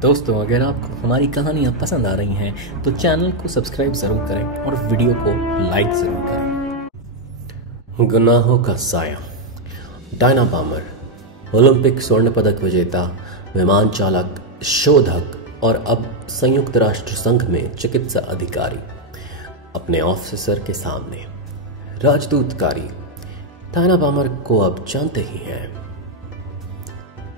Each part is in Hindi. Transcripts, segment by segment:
दोस्तों, अगर आपको हमारी कहानियाँ पसंद आ रही हैं तो चैनल को सब्सक्राइब ज़रूर करें और वीडियो को लाइक ज़रूर करें। गुनाहों का साया। डायना पामर, ओलंपिक स्वर्ण पदक विजेता, विमान चालक, शोधक और अब संयुक्त राष्ट्र संघ में चिकित्सा अधिकारी, अपने ऑफिसर के सामने राजदूतकारी। डायना पामर को अब जानते ही हैं।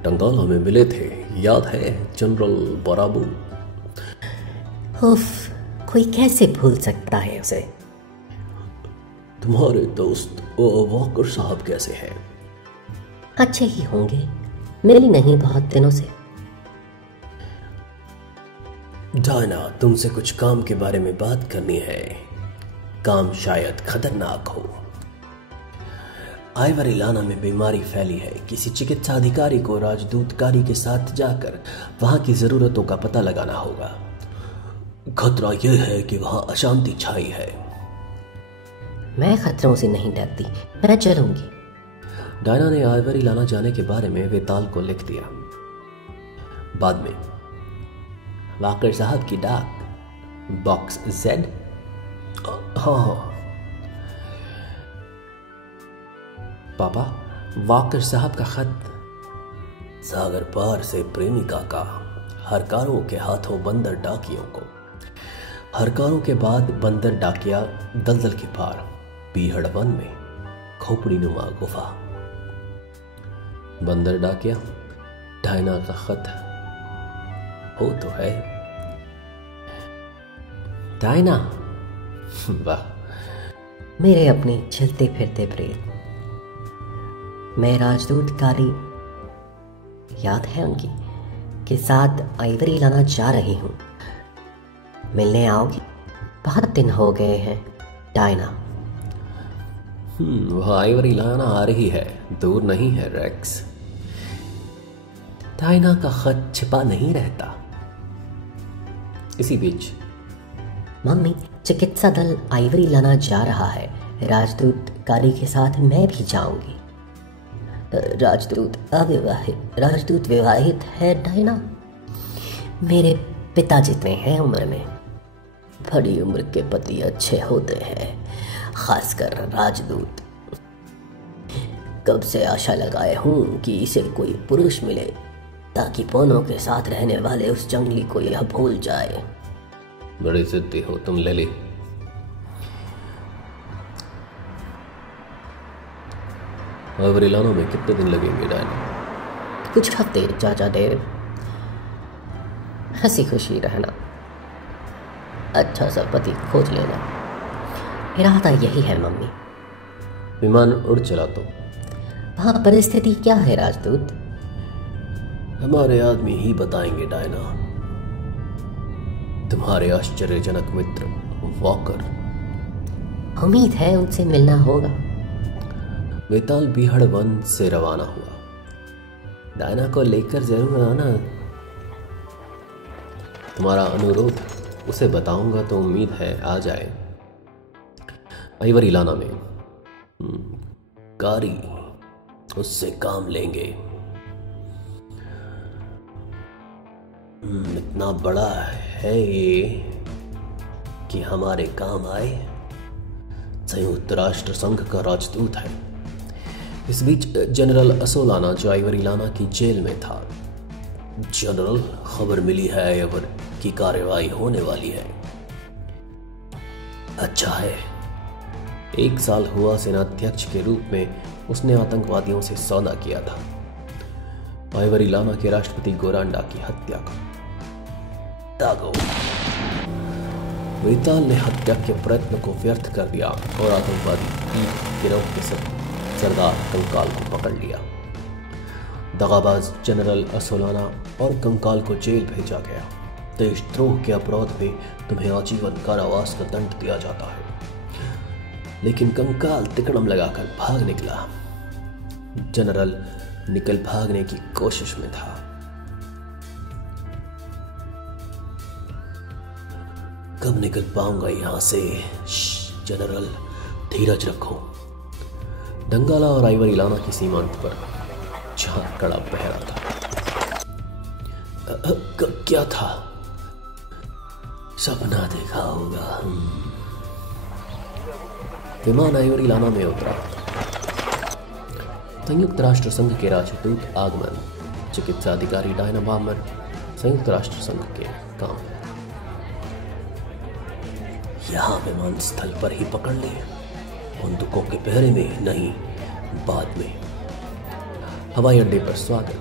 टंगाला में मिले थे, याद है जनरल बराबू? उफ, कोई कैसे भूल सकता है उसे। तुम्हारे दोस्त वॉकर साहब कैसे हैं? अच्छे ही होंगे, मिली नहीं बहुत दिनों से। डायना, तुमसे कुछ काम के बारे में बात करनी है। काम शायद खतरनाक हो। आइवरी लाना में बीमारी फैली है। किसी चिकित्सा अधिकारी को राजदूतकारी के साथ जाकर वहां की जरूरतों का पता लगाना होगा। खतरा यह है कि वहां अशांति छाई है। मैं खतरों से नहीं डरती, मैं चलूंगी। डायना ने आइवरी लाना जाने के बारे में वेताल को लिख दिया। बाद में वाकर साहब की डाक, बॉक्स Z। हाँ पापा, वाकर साहब का खत। सागर पार से प्रेमिका का, हरकारों के हाथों बंदर डाकियों को। हरकारों के बाद बंदर डाकिया दलदल के पार, पीहड़ वन में खोपड़ी नुमा गुफा। बंदर डाकिया, डायना का खत हो तो है। डायना, वाह, मेरे अपने चलते फिरते प्रेत। मैं राजदूतकारी, याद है उनकी, के साथ आइवरी लाना जा रही हूं। मिलने आओगी? बहुत दिन हो गए हैं डायना। वह आइवरी लाना आ रही है, दूर नहीं है रेक्स। डायना का खत छिपा नहीं रहता। इसी बीच मम्मी, चिकित्सा दल आइवरी लाना जा रहा है। राजदूतकारी के साथ मैं भी जाऊंगी। राजदूत विवाहित है डायना। मेरे पिता जितने हैं उम्र में। बड़ी उम्र के पति अच्छे होते हैं, खासकर राजदूत। कब से आशा लगाए हूं कि इसे कोई पुरुष मिले ताकि पोनों के साथ रहने वाले उस जंगली को यह भूल जाए। बड़ी जिद्दी हो तुम लेली। आइवरी लाना में कितने दिन लगेंगे डायना? कुछ हफ्ते चाचा देव। हंसी खुशी रहना, अच्छा सा पति खोज लेना। इरादा यही है मम्मी। विमान उड़ चला तो? वहां परिस्थिति क्या है राजदूत? हमारे आदमी ही बताएंगे डायना। तुम्हारे आश्चर्यजनक मित्र वॉकर। उम्मीद है उनसे मिलना होगा। वेताल बीहड़ वन से रवाना हुआ। डायना को लेकर जरूर आना। तुम्हारा अनुरोध उसे बताऊंगा तो उम्मीद है आ जाए। आइवरी लाना में कारी, उससे काम लेंगे। इतना बड़ा है ये कि हमारे काम आए। संयुक्त राष्ट्र संघ का राजदूत है। इस बीच जनरल असोलाना, जो आइवरी लाना की जेल में था। जनरल, खबर मिली है आइवर की कार्रवाई होने वाली है। अच्छा है। 1 साल हुआ सेनाध्यक्ष के रूप में उसने आतंकवादियों से सौदा किया था। आइवरी लाना के राष्ट्रपति गोरांडा की हत्या का दागो। वेताल ने हत्या के प्रयत्न को व्यर्थ कर दिया और आतंकवादी गिरोह के सरदार कंकाल को पकड़ लिया। दगाबाज जनरल असोलाना और कंकाल को जेल भेजा गया। देशद्रोह के अपराध में तुम्हें आजीवन कारावास का दंड दिया जाता है। लेकिन कंकाल तिकड़म लगाकर भाग निकला। जनरल निकल भागने की कोशिश में था। कब निकल पाऊंगा यहां से? जनरल, धीरज रखो। डंगाला और आइवरी लाना की सीमांत पर जहां कड़ा पहरा था। क्या था? सपना देखा होगा। विमान आइवरी लाना में उतरा। संयुक्त राष्ट्र संघ के राजदूत आगमन। चिकित्सा अधिकारी डायना बामर संयुक्त राष्ट्र संघ के काम। यहां विमान स्थल पर ही पकड़ ले, बंदूकों के पहरे में नहीं, बाद में। हवाई अड्डे पर स्वागत।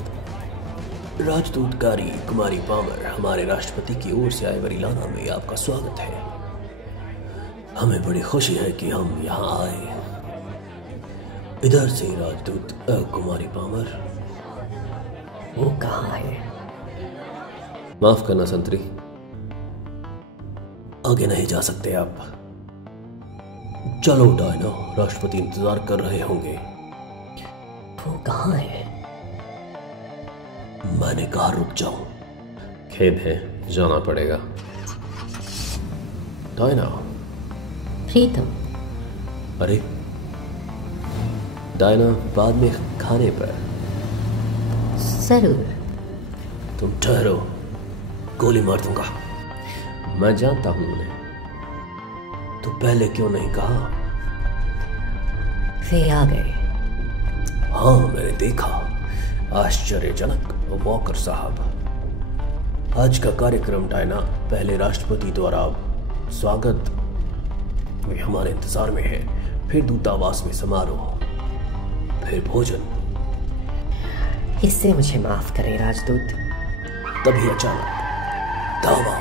राजदूतकारी कुमारी पामर, हमारे राष्ट्रपति की ओर से आइवरी लाना में आपका स्वागत है। हमें बड़ी खुशी है कि हम यहाँ आए। इधर से राजदूत कुमारी पामर। वो कहाँ है? माफ करना संतरी, आगे नहीं जा सकते आप। चलो डायना, राष्ट्रपति इंतजार कर रहे होंगे। वो कहाँ है? मैंने कहा रुक जाओ। खेद है, जाना पड़ेगा। डायना। प्रीतम। अरे डायना, बाद में खाने पर। जरूर। तुम ठहरो, गोली मार दूंगा। मैं जानता हूं उन्हें। तो पहले क्यों नहीं कहा? वे आ गए। हाँ, मैंने देखा। आश्चर्यजनक। वॉकर साहब, आज का कार्यक्रम डायना, पहले राष्ट्रपति द्वारा स्वागत वे हमारे इंतजार में है, फिर दूतावास में समारोह, फिर भोजन। इससे मुझे माफ करें राजदूत। तभी अचानक दावा।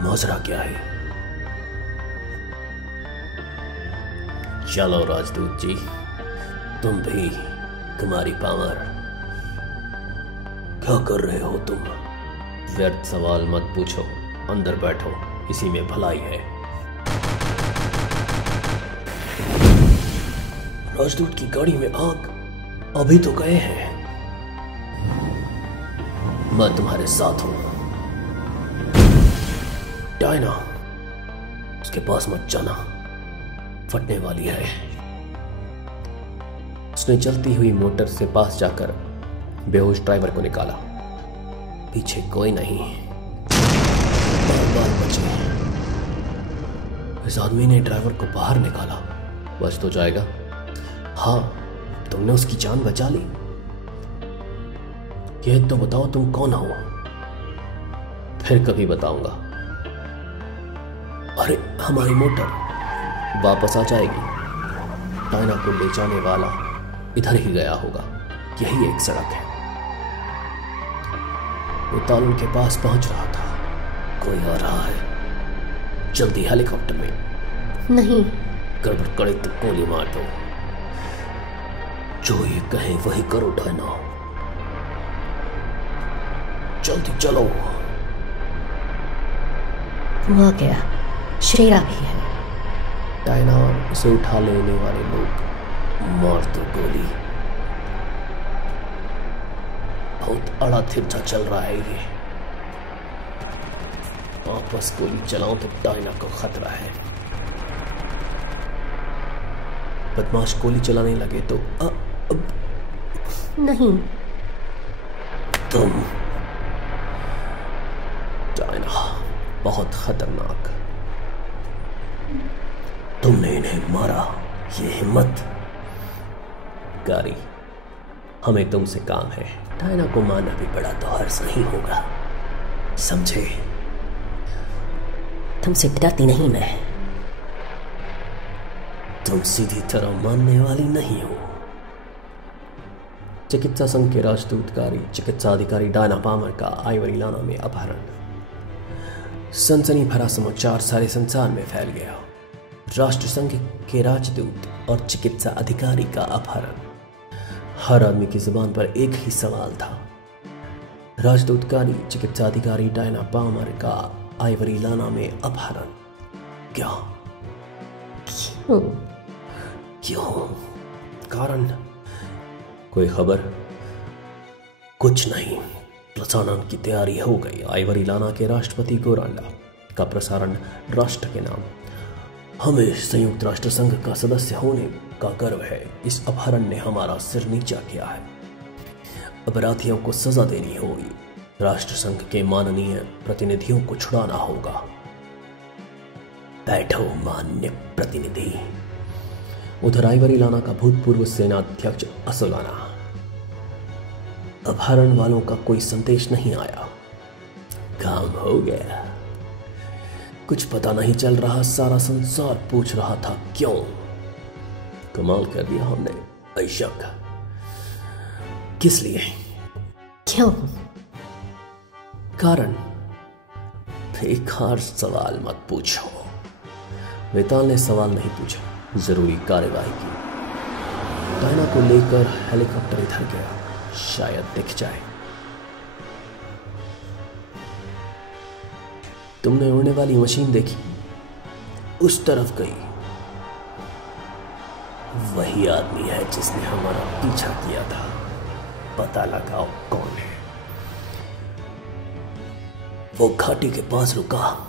माजरा क्या है? चलो राजदूत जी, तुम भी। कुमारी पामर, क्या कर रहे हो तुम? व्यर्थ सवाल मत पूछो, अंदर बैठो, इसी में भलाई है। राजदूत की गाड़ी में आग, अभी तो गए हैं। मैं तुम्हारे साथ हूं। डायना, उसके पास मत जाना, फटने वाली है। उसने चलती हुई मोटर से पास जाकर बेहोश ड्राइवर को निकाला। पीछे कोई नहीं। बाल बचे। इस आदमी ने ड्राइवर को बाहर निकाला। बच तो जाएगा। हाँ, तुमने उसकी जान बचा ली। यह तो बताओ तुम कौन हो? फिर कभी बताऊंगा। अरे, हमारी मोटर वापस आ जाएगी। डायना को ले जाने वाला इधर ही गया होगा। यही एक सड़क है। वो तालन के पास पहुंच रहा था। कोई आ रहा है। जल्दी हेलीकॉप्टर में। नहीं। गड़बड़ करे तो गोली मार दो। जो ये कहे वही करो डायना। जल्दी चलो। वो आ गया। श्रेया भी है। डायना और उसे उठा लेने वाले लोग। मार दो गोली। बहुत अड़ा थिरछा चल रहा है ये। वापस गोली चलाऊं तो डायना को खतरा है। बदमाश गोली चलाने लगे तो नहीं। तुम डायना, बहुत खतरनाक। तुमने इन्हें मारा, ये हिम्मत। गारी, हमें तुमसे काम है। डायना को मारना भी बड़ा तो हर्ष नहीं होगा, समझे? तुमसे डरती नहीं मैं। तुम सीधी तरह मानने वाली नहीं हो। चिकित्सा संघ के राजदूतकारी चिकित्सा अधिकारी डायना पामर का आइवरी लाना में अपहरण। सनसनी भरा समाचार सारे संसार में फैल गया। राष्ट्रसंघ के राजदूत और चिकित्सा अधिकारी का अपहरण। हर आदमी की जुबान पर एक ही सवाल था। राजदूतकारी चिकित्सा अधिकारी डायना पामर का आइवरी लाना में अपहरण। क्या? क्यों? कारण? कोई खबर? कुछ नहीं। प्रसारण की तैयारी हो गई। आइवरी लाना के राष्ट्रपति गोरांडा का प्रसारण राष्ट्र के नाम। हमें संयुक्त राष्ट्र संघ का सदस्य होने का गर्व है। इस अपहरण ने हमारा सिर नीचा किया है। अपराधियों को सजा देनी होगी, राष्ट्रसंघ के माननीय प्रतिनिधियों को छुड़ाना होगा। बैठो मान्य प्रतिनिधि। उधर आइवरी लाना का भूतपूर्व सेनाध्यक्ष असोलाना। अपहरण वालों का कोई संदेश नहीं आया। काम हो गया। कुछ पता नहीं चल रहा, सारा संसार पूछ रहा था क्यों। कमाल कर दिया हमने। बेशक। किस लिए? क्यों? कारण? बेकार सवाल मत पूछो। वेताल ने सवाल नहीं पूछा, जरूरी कार्यवाही की। डायना को लेकर हेलीकॉप्टर इधर गया, शायद दिख जाए। तुमने उड़ने वाली मशीन देखी? उस तरफ गई। वही आदमी है जिसने हमारा पीछा किया था। पता लगाओ कौन है। वो घाटी के पास रुका।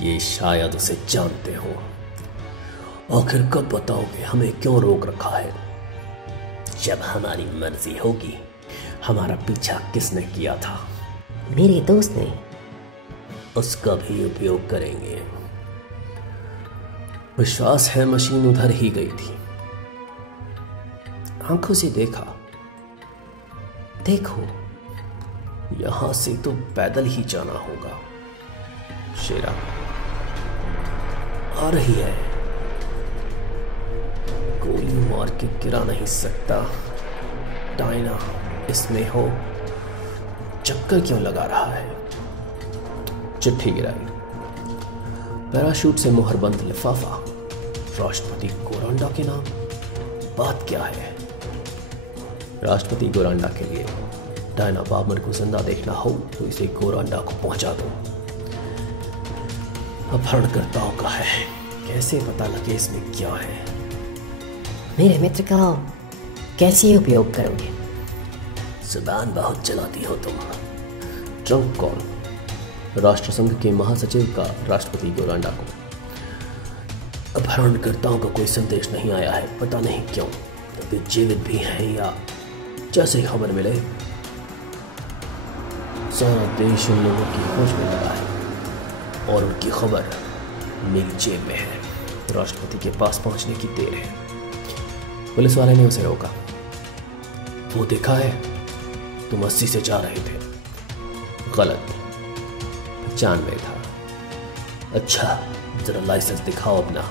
ये शायद उसे जानते हो। आखिर कब बताओगे हमें क्यों रोक रखा है? जब हमारी मर्जी होगी। हमारा पीछा किसने किया था? मेरे दोस्त ने। उसका भी उपयोग करेंगे। विश्वास है मशीन उधर ही गई थी। आंखों से देखा। देखो, यहां से तो पैदल ही जाना होगा। शेरा आ रही है। गोली मार के गिरा नहीं सकता। डायना इसमें हो। चक्कर क्यों लगा रहा है? चिट्ठी गिराई। पैराशूट से मोहरबंद लिफाफा। राष्ट्रपति गोरांडा के नाम। बात क्या है? राष्ट्रपति गोरांडा के लिए डायना बामर को जिंदा देखना हो तो इसे गोरांडा को पहुंचा दो। अपहरणकर्ताओं का है, कैसे पता लगे इसमें क्या है? मेरे मित्र का कैसे उपयोग करोगे? जुबान बहुत चलाती हो तुम। Trunk call. राष्ट्रसंघ के महासचिव का राष्ट्रपति गोरांडा को। अपहरणकर्ताओं का कोई संदेश नहीं आया है, पता नहीं क्यों। वे जीवित भी हैं या जैसे ही खबर मिले। सारा देश उन लोगों की खोज में लगा है और उनकी खबर मेरी जेब में है। राष्ट्रपति के पास पहुंचने की देर है। पुलिस वाले ने उसे रोका। वो देखा है, तुम 80 से जा रहे थे। गलत, 95 था। अच्छा, जरा लाइसेंस दिखाओ अपना।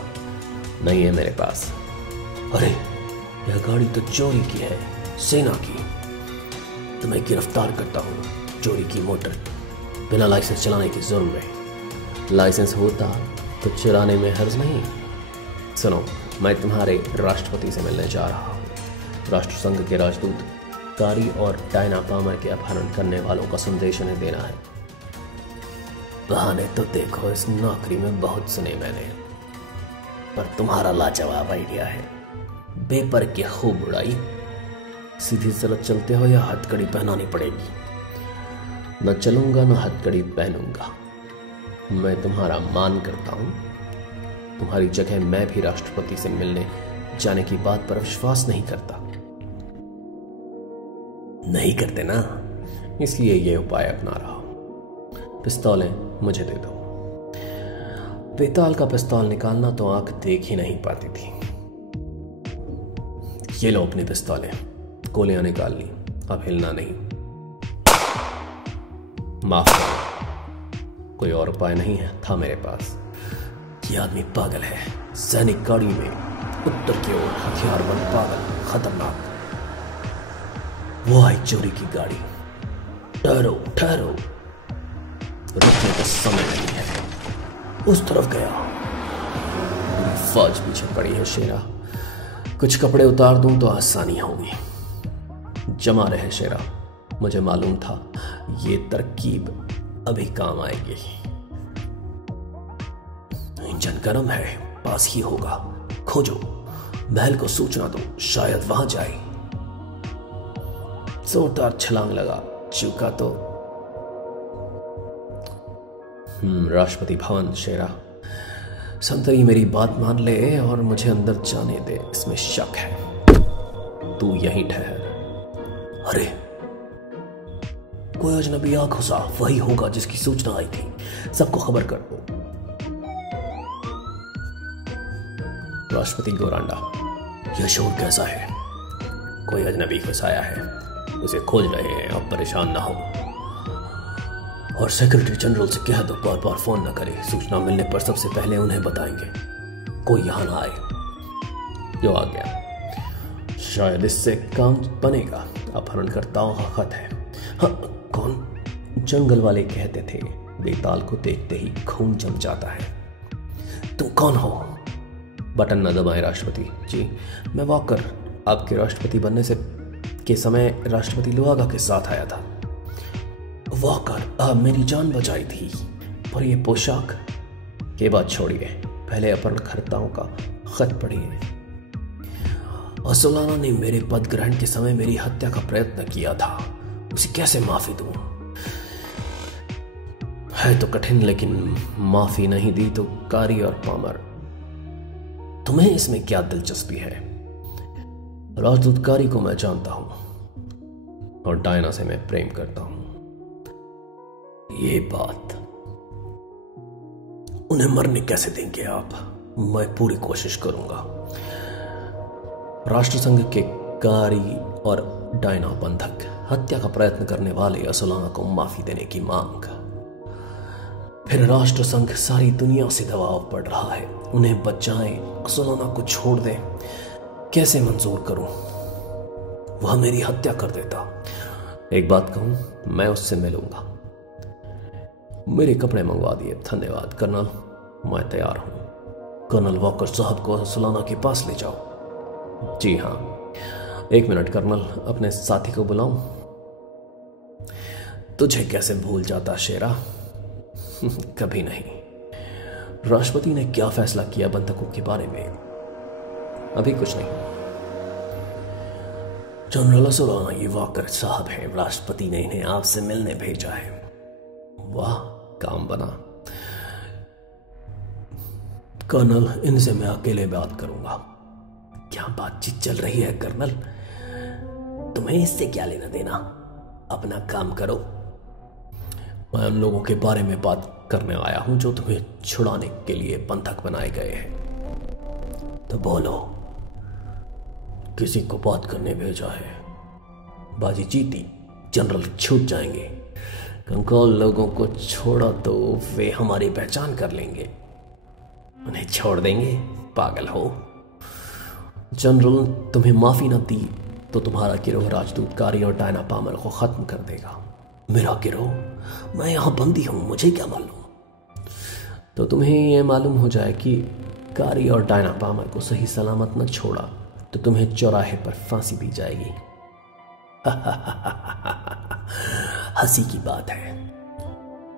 नहीं है मेरे पास। अरे, यह गाड़ी तो चोरी की है, सेना की। तुम्हें गिरफ्तार करता हूं। चोरी की मोटर बिना लाइसेंस चलाने के जुर्म में। लाइसेंस होता तो चुराने में हर्ज नहीं। सुनो, मैं तुम्हारे राष्ट्रपति से मिलने जा रहा हूँ। राष्ट्रसंघ के राजदूत कारी और डायना बामर के अपहरण करने वालों का संदेश उन्हें देना है। बहाने तो देखो, इस नौकरी में बहुत सुने मैंने, पर तुम्हारा लाजवाब आइडिया है। बेपर की खूब उड़ाई। सीधी सड़क चलते हो या हथकड़ी पहनानी पड़ेगी? न चलूंगा न हथकड़ी पहनूंगा। मैं तुम्हारा मान करता हूं। तुम्हारी जगह मैं भी राष्ट्रपति से मिलने जाने की बात पर विश्वास नहीं करता। नहीं करते ना, इसलिए ये उपाय अपना रहा हूं। पिस्तौलें मुझे दे दो। वेताल का पिस्तौल निकालना तो आंख देख ही नहीं पाती थी। ये लो अपनी पिस्तौलें। गोलियां निकाल ली, अब हिलना नहीं। माफ करो, कोई और उपाय नहीं है था मेरे पास। यह आदमी पागल है। सैनिक गाड़ी में उत्तर की ओर हथियारबंद पागल, खतरनाक। वो आई चोरी की गाड़ी। ठहरो ठहरो, रुकने का समय नहीं है। उस तरफ गया। फौज पीछे पड़ी है शेरा। कुछ कपड़े उतार दूं तो आसानी होगी। जमा रहे शेरा, मुझे मालूम था ये तरकीब अभी काम आएगी। इंजन गर्म है, पास ही होगा। खोजो, महल को सूचना दो, शायद वहां जाए। जोरदार छलांग लगा, चूका तो राष्ट्रपति भवन। शेरा, संतरी मेरी बात मान ले और मुझे अंदर जाने दे, इसमें शक है। तू यहीं ठहर। अरे, कोई अजनबी आ घुसा, वही होगा जिसकी सूचना आई थी। सबको खबर कर दो। राष्ट्रपति गोरांडा, यह शोर कैसा है? कोई अजनबी घुस आया है, उसे खोज रहे हैं, आप परेशान ना हो। और सेक्रेटरी जनरल से कह दो बार बार फोन न करे, सूचना मिलने पर सबसे पहले उन्हें बताएंगे। कोई यहां ना आए। जो आ गया, शायद इससे काम बनेगा। अपहरणकर्ताओं का खत है। हाँ, कौन? जंगल वाले कहते थे बेताल को देखते ही खून जम जाता है। तुम कौन हो? बटन न दबाएं राष्ट्रपति जी। मैं वॉकर, आपके राष्ट्रपति बनने से के समय राष्ट्रपति लुआगा के साथ आया था। वॉकर, आप मेरी जान बचाई थी, पर यह पोशाक के बाद छोड़िए, पहले अपहरणकर्ताओं का खत पढ़िए। असोलाना ने मेरे पद ग्रहण के समय मेरी हत्या का प्रयत्न किया था, उसे कैसे माफी दूं? है तो कठिन, लेकिन माफी नहीं दी तो कारी और पामर। तुम्हें इसमें क्या दिलचस्पी है? राजदूत कारी को मैं जानता हूं और डायना से मैं प्रेम करता हूं। ये बात उन्हें मरने कैसे देंगे आप? मैं पूरी कोशिश करूंगा। राष्ट्रसंघ के कारी और डायना बंधक हत्या का प्रयत्न करने वाले असोलाना को माफी देने की मांग। फिर राष्ट्रसंघ सारी दुनिया से दबाव पड़ रहा है, उन्हें बचाएं, असोलाना को छोड़ दें। कैसे मंजूर करूं? वह मेरी हत्या कर देता। एक बात कहूं, मैं उससे मिलूंगा। मेरे कपड़े मंगवा दिए, धन्यवाद कर्नल, मैं तैयार हूं। कर्नल वॉकर साहब को असोलाना के पास ले जाओ। जी हाँ, 1 मिनट कर्नल, अपने साथी को बुलाऊं? तुझे कैसे भूल जाता शेरा? कभी नहीं। राष्ट्रपति ने क्या फैसला किया बंधकों के बारे में? अभी कुछ नहीं। जनरल असोलाना ये वॉकर साहब हैं, राष्ट्रपति ने इन्हें आपसे मिलने भेजा है। वाह, काम बना। कर्नल, इनसे मैं अकेले बात करूंगा। क्या बातचीत चल रही है कर्नल? तुम्हें इससे क्या लेना देना? अपना काम करो। मैं उन लोगों के बारे में बात करने आया हूं जो तुम्हें छुड़ाने के लिए बंधक बनाए गए हैं। तो बोलो, किसी को बात करने भेजा है? बाजी जीती, जनरल छूट जाएंगे। कंकाल लोगों को छोड़ा तो वे हमारी पहचान कर लेंगे, उन्हें छोड़ देंगे? पागल हो जनरल। तुम्हें माफी न दी तो तुम्हारा गिरोह राजदूत कारी और डायना पामर को खत्म कर देगा। मेरा गिरोह? मैं यहां बंदी हूं, मुझे क्या मालूम? तो तुम्हें यह मालूम हो जाए कि कारी और डायना पामर को सही सलामत न छोड़ा तो तुम्हें चौराहे पर फांसी दी जाएगी। हंसी की बात है।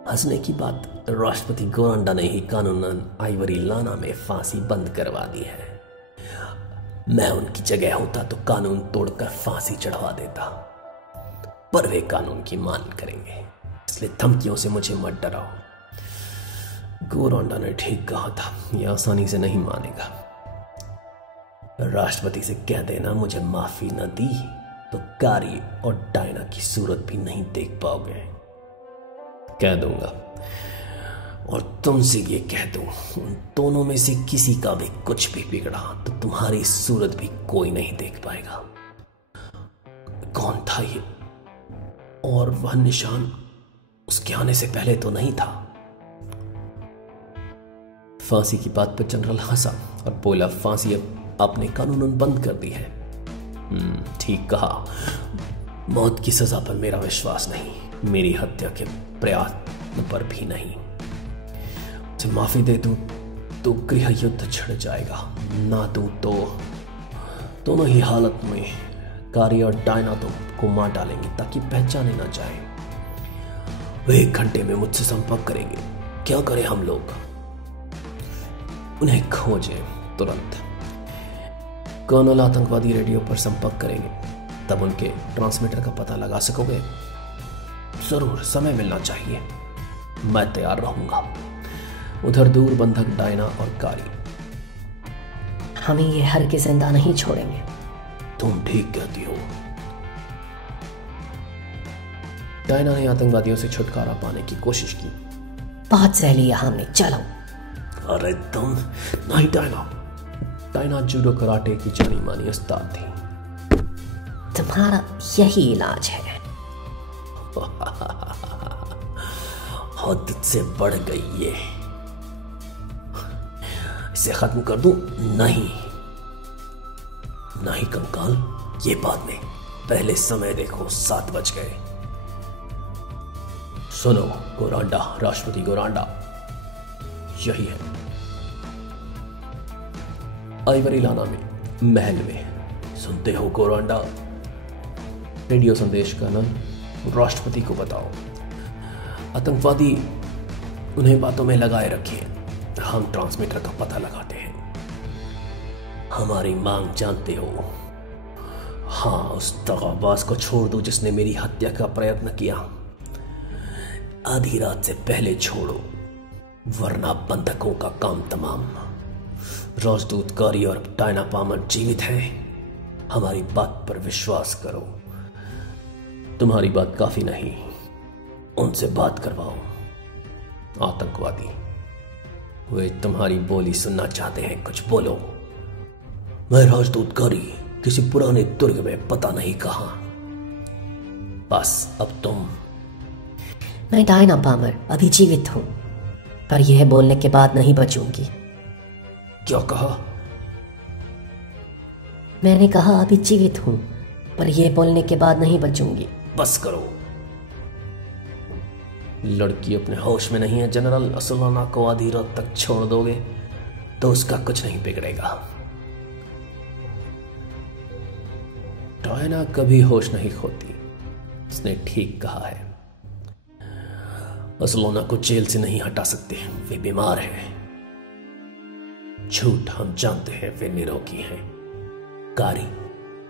हंसने की बात राष्ट्रपति गोरांडा ने ही कानूनन आइवरी लाना में फांसी बंद करवा दी है। मैं उनकी जगह होता तो कानून तोड़कर फांसी चढ़वा देता, पर वे कानून की मान करेंगे, इसलिए धमकियों से मुझे मत डराओ। गोरांडा ने ठीक कहा था, यह आसानी से नहीं मानेगा। राष्ट्रपति से कह देना मुझे माफी न दी तो कारी और डायना की सूरत भी नहीं देख पाओगे। कह दूंगा। और तुमसे ये कह दूं, उन दोनों में से किसी का भी कुछ भी बिगड़ा तो तुम्हारी सूरत भी कोई नहीं देख पाएगा। कौन था ये? और वह निशान उसके आने से पहले तो नहीं था। फांसी की बात पर जनरल हंसा और बोला, फांसी अब आपने कानूनन बंद कर दी है। ठीक कहा। मौत की सजा पर मेरा विश्वास नहीं, मेरी हत्या के प्रयत्न पर भी नहीं। मुझे माफी दे दूं तो गृह युद्ध छिड़ जाएगा, ना दूं तो दोनों ही हालत में कारी और डायना को मार डालेंगे ताकि पहचाने ना जाए। वे 1 घंटे में मुझसे संपर्क करेंगे। क्या करें हम लोग? उन्हें खोजें तुरंत। कर्नल आतंकवादी रेडियो पर संपर्क करेंगे, तब उनके ट्रांसमीटर का पता लगा सकोगे? जरूर, समय मिलना चाहिए, मैं तैयार रहूंगा। उधर दूर बंधक डायना और कारी। हमें ये हर के जिंदा नहीं छोड़ेंगे। तुम ठीक कहती हो। डायना ने आतंकवादियों से छुटकारा पाने की कोशिश की। बहुत सह लिया हमने, चलो। अरे तुम नहीं डायना। डायना जूडो कराटे की जानी मानी उस्ताद थी। तुम्हारा यही इलाज है? हद से बढ़ गई ये। इसे खत्म कर दूं? नहीं नहीं कंकाल, ये बाद में, पहले समय देखो, 7 बज गए। सुनो गोरांडा, राष्ट्रपति गोरांडा यही है, आइवरी लाना में, महल में। सुनते हो गोरांडा? रेडियो संदेश कर्नल, राष्ट्रपति को बताओ आतंकवादी उन्हें बातों में लगाए रखे, हम ट्रांसमीटर का पता लगाते हैं। हमारी मांग जानते हो? हाँ, उस दगाबाज को छोड़ दो जिसने मेरी हत्या का प्रयत्न किया। आधी रात से पहले छोड़ो, वरना बंधकों का काम तमाम। राजदूत कारी और डायना पामर जीवित हैं। हमारी बात पर विश्वास करो। तुम्हारी बात काफी नहीं, उनसे बात करवाओ। आतंकवादी, वे तुम्हारी बोली सुनना चाहते हैं, कुछ बोलो। मैं राजदूत कारी, किसी पुराने दुर्ग में, पता नहीं कहां। बस अब तुम। मैं डायना पामर अभी जीवित हूं, पर यह बोलने के बाद नहीं बचूंगी। क्या कहा? मैंने कहा अभी जीवित हूं, पर यह बोलने के बाद नहीं बचूंगी। बस करो। लड़की अपने होश में नहीं है जनरल। असलाना को आधी रात तक छोड़ दोगे तो उसका कुछ नहीं बिगड़ेगा। डायना कभी होश नहीं खोती, उसने ठीक कहा है। असलोना को जेल से नहीं हटा सकते, वे बीमार हैं। झूठ हम जानते हैं, वे निरोगी हैं। कारी,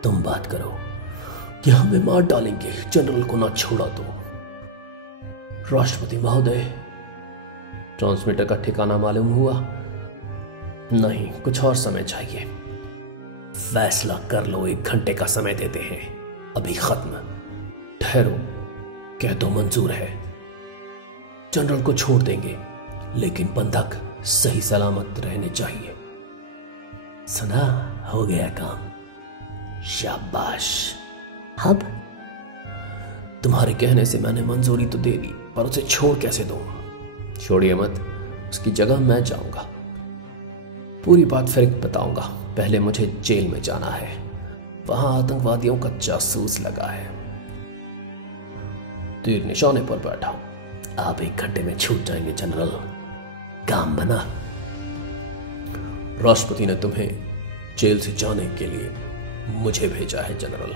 तुम बात करो कि हमें मार डालेंगे, जनरल को ना छोड़ा तो। राष्ट्रपति महोदय, ट्रांसमीटर का ठिकाना मालूम हुआ? नहीं, कुछ और समय चाहिए। फैसला कर लो, 1 घंटे का समय देते हैं, अभी खत्म। ठहरो, कह दो मंजूर है। जनरल को छोड़ देंगे, लेकिन बंधक सही सलामत रहने चाहिए। सुना? हो गया काम। शाबाश। अब तुम्हारे कहने से मैंने मंजूरी तो दे दी, पर उसे छोड़ कैसे दूं? छोड़िए मत, उसकी जगह मैं जाऊंगा। पूरी बात फिर बताऊंगा, पहले मुझे जेल में जाना है, वहां आतंकवादियों का जासूस लगा है। तीर निशाने पर बैठा। आप 1 घंटे में छूट जाएंगे जनरल, काम बना। राष्ट्रपति ने तुम्हें जेल से जाने के लिए मुझे भेजा है जनरल।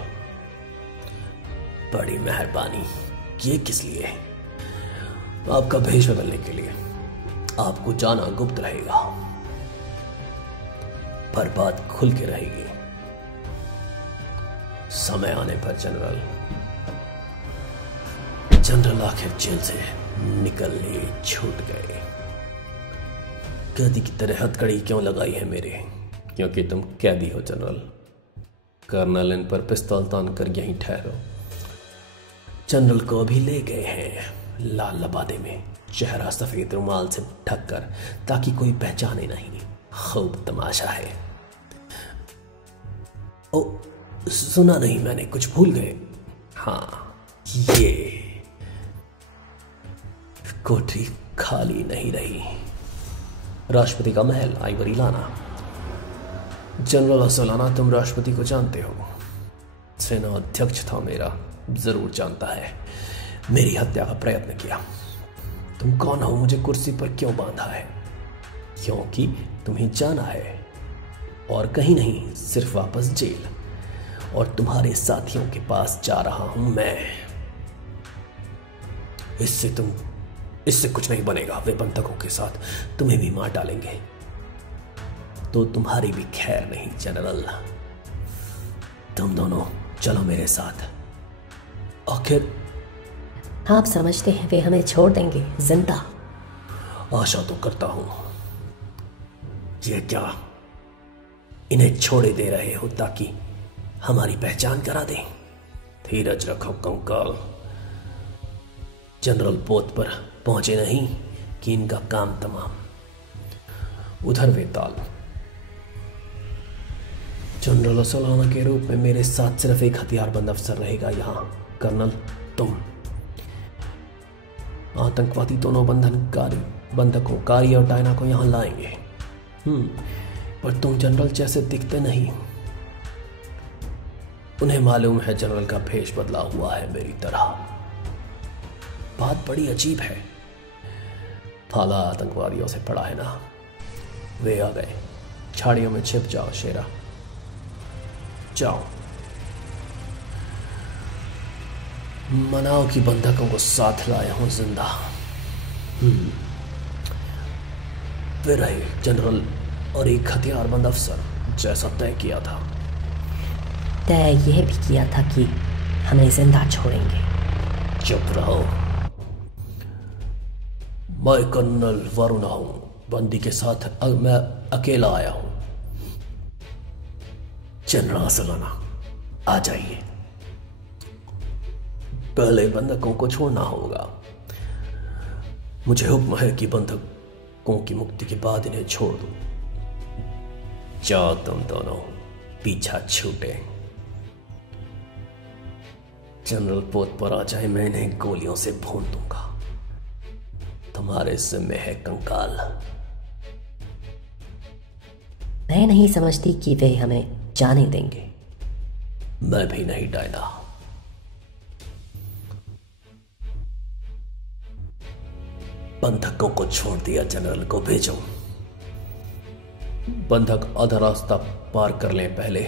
बड़ी मेहरबानी। ये किस लिए? आपका भेष बदलने के लिए। आपको जाना गुप्त रहेगा, पर बात खुल के रहेगी समय आने पर जनरल। जनरल आखिर जेल से निकलने छूट गए। कैदी की तरह हथकड़ी क्यों लगाई है मेरे? क्योंकि तुम कैदी हो जनरल। कर्नल इन पर पिस्तौल तान कर यहीं ठहरो। जनरल को अभी ले गए हैं लाल लबादे में, चेहरा सफेद रुमाल से ढककर, ताकि कोई पहचाने नहीं। खूब तमाशा है। ओ, सुना नहीं मैंने, कुछ भूल गए? हाँ, ये कोठरी खाली नहीं रही। राष्ट्रपति का महल, आइवरी लाना। जनरल असलाना, तुम राष्ट्रपति को जानते हो? सेना अध्यक्ष था मेरा, जरूर जानता है। मेरी हत्या का प्रयत्न किया। तुम कौन हो? मुझे कुर्सी पर क्यों बांधा है? क्योंकि तुम्हें जाना है, और कहीं नहीं, सिर्फ वापस जेल। और तुम्हारे साथियों के पास जा रहा हूं मैं। इससे कुछ नहीं बनेगा। वे बंधकों के साथ तुम्हें भी मार डालेंगे, तो तुम्हारी भी खैर नहीं जनरल। तुम दोनों चलो मेरे साथ। आखिर आप समझते हैं वे हमें छोड़ देंगे जिंदा? आशा तो करता हूं। ये क्या इन्हें छोड़े दे रहे हो ताकि हमारी पहचान करा दें? धीरज रखो कंकाल, जनरल पोत पर पहुंचे नहीं कि इनका काम तमाम। उधर वेताल, जनरल सोलाना के रूप में मेरे साथ सिर्फ एक हथियारबंद अफसर रहेगा यहाँ। कर्नल, तुम आतंकवादी दोनों बंधकों कारी और डायना को यहाँ लाएंगे। पर तुम जनरल जैसे दिखते नहीं। उन्हें मालूम है जनरल का भेष बदला हुआ है मेरी तरह। बात बड़ी अजीब है। भाला आतंकवादियों से पड़ा है ना। वे आ गए। झाड़ियों में छिप जाओ शेरा, जाओ। मनाओ कि बंधकों को साथ लाए हूं जिंदा। वे रहे जनरल और एक हथियारबंद अफसर, जैसा तय किया था। तय यह भी किया था कि हमें जिंदा छोड़ेंगे। चुप रहो। मैं कर्नल वरुणा हूं। बंदी के साथ मैं अकेला आया हूं। जनरल सोलाना, आ जाइए। पहले बंधकों को छोड़ना होगा। मुझे हुक्म है कि बंधकों की मुक्ति के बाद इन्हें छोड़ दूं। जाओ तुम दोनों, पीछा छूटे। जनरल पोत पर आ जाए, मैं इन्हें गोलियों से भून दूंगा। तुम्हारे जिम्मे है कंकाल। मैं नहीं समझती कि वे हमें जाने देंगे। मैं भी नहीं डायना। बंधकों को छोड़ दिया, जनरल को भेजो। बंधक आधा रास्ता पार कर लें पहले।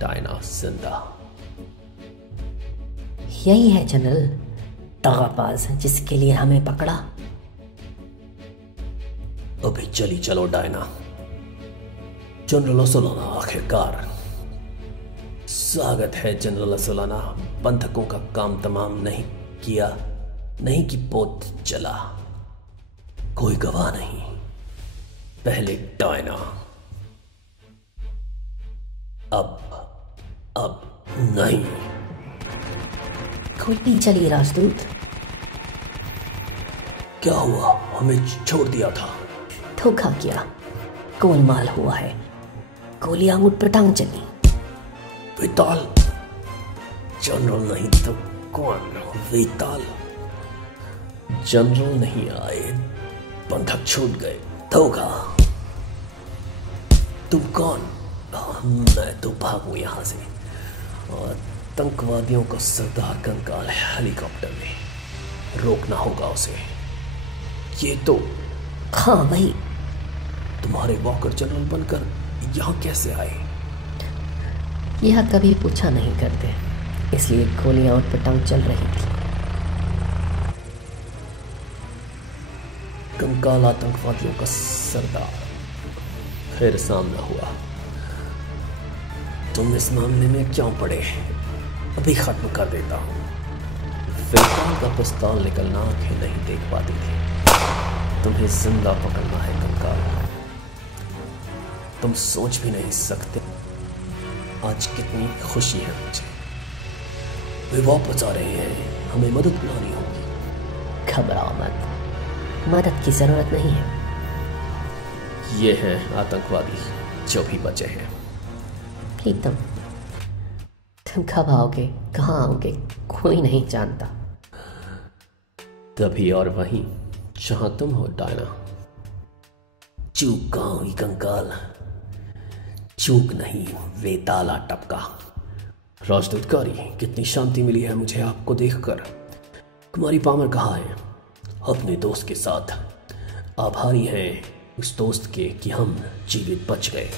डायना जिंदा। यही है जनरल, दगाबाज जिसके लिए हमें पकड़ा। अभी चली चलो डायना। जनरल सोलाना, आखिरकार स्वागत है जनरल सोलाना। बंधकों का काम तमाम नहीं किया, नहीं कि पोत चला। कोई गवाह नहीं। पहले डायना, अब नहीं। गोली चली राजदूत। क्या हुआ? हमें छोड़ दिया था। धोखा किया, गोलमाल हुआ है। गोलियां मुझ पर टांग चली। वेताल, जनरल नहीं तो कौन? वेताल, जनरल नहीं आए, बंधक छूट गए। धोखा। तुम कौन? मैं तो भागू यहां से। आतंकवादियों का सरदार कंकाल है हेलीकॉप्टर में। रोकना होगा उसे। ये तो हाँ भाई। तुम्हारे वॉकर जनरल बनकर यहां कैसे आए? यह कभी पूछा नहीं करते, इसलिए गोलियां उठ पर टांग चल रही थी। कंकाल आतंकवादियों का सरदार फिर सामना हुआ। तुम इस मामले में क्यों पड़े? अभी खत्म कर देता हूं। वेताल का पिस्तौल निकलना आंखें नहीं देख पाती थी। तुम्हें जिंदा पकड़ना है कंकाल। तुम सोच भी नहीं सकते आज कितनी खुशी है मुझे। वे वापस आ रहे हैं, हमें मदद बुलानी होगी। घबराओ मत, मदद की जरूरत नहीं है। ये हैं आतंकवादी जो भी बचे हैं। प्रीतम, तुम कब आओगे, कहाँ आओगे, कोई नहीं जानता। तभी और वहीं जहां तुम हो डायना। चूक कहाँ हुई कंकाल? चूक नहीं, वेताला टपका। राजदूतकारी, कितनी शांति मिली है मुझे आपको देखकर। कुमारी पामर कहाँ है? अपने दोस्त के साथ। आभारी हैं उस दोस्त के कि हम जीवित बच गए।